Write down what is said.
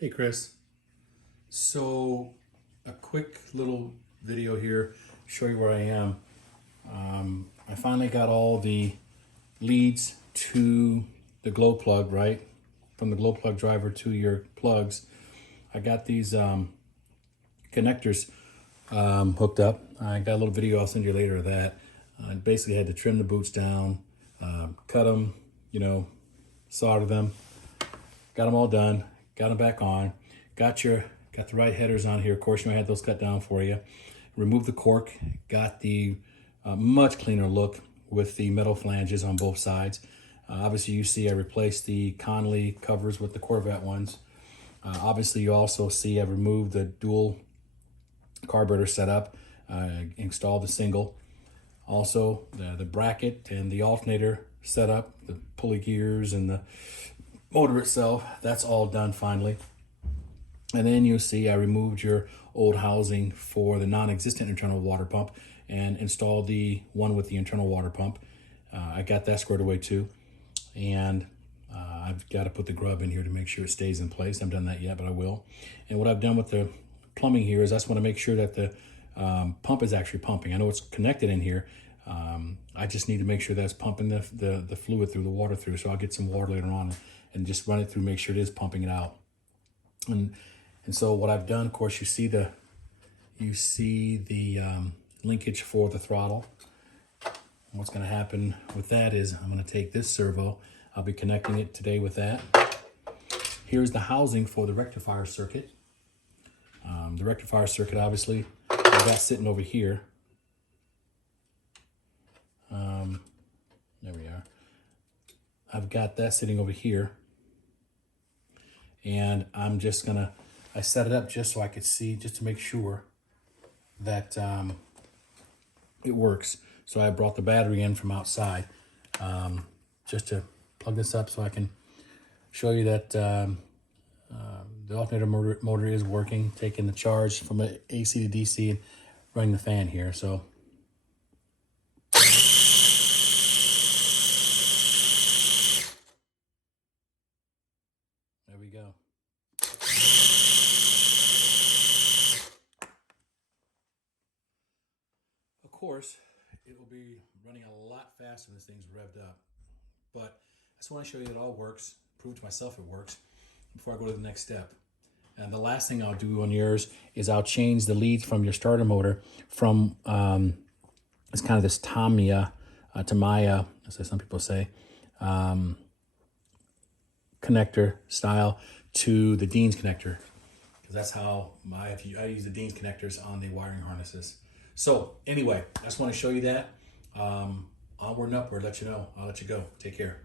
Hey Chris, so a quick little video here, show you where I am. I finally got all the leads to the glow plug, right? From the glow plug driver to your plugs. I got these connectors hooked up. I got a little video I'll send you later of that. I basically had to trim the boots down, cut them, solder them, got them all done, got them back on, got the right headers on here. Of course, I had those cut down for you. Removed the cork, got the much cleaner look with the metal flanges on both sides. Obviously, you see I replaced the Connolly covers with the Corvette ones. Obviously, you also see I removed the dual carburetor setup, installed the single. Also, the bracket and the alternator setup, the pulley gears and the motor itself, that's all done finally. And then you'll see I removed your old housing for the non-existent internal water pump and installed the one with the internal water pump. I got that squared away too. And I've got to put the grub in here to make sure it stays in place. I haven't done that yet, but I will. And what I've done with the plumbing here is I just want to make sure that the pump is actually pumping. I know it's connected in here. I just need to make sure that's pumping the fluid through, the water through. So I'll get some water later on and just run it through, make sure it is pumping it out. And so what I've done, of course, you see the linkage for the throttle. And what's going to happen with that is I'm going to take this servo. I'll be connecting it today with that. Here's the housing for the rectifier circuit. The rectifier circuit, obviously, I've got sitting over here. There we are. I've got that sitting over here. And I'm just gonna, I set it up just so I could see, just to make sure that it works. So I brought the battery in from outside just to plug this up so I can show you that the alternator motor is working, taking the charge from AC to DC and running the fan here. So there we go. Of course, it will be running a lot faster when this thing's revved up. But I just want to show you it all works, prove to myself it works, before I go to the next step. And the last thing I'll do on yours is I'll change the leads from your starter motor from, it's kind of this Tamiya, Tamiya, as some people say, connector style to the Dean's connector. Because that's how I use the Dean's connectors on the wiring harnesses. So anyway, I just want to show you that. Onward and upward, let you know. I'll let you go. Take care.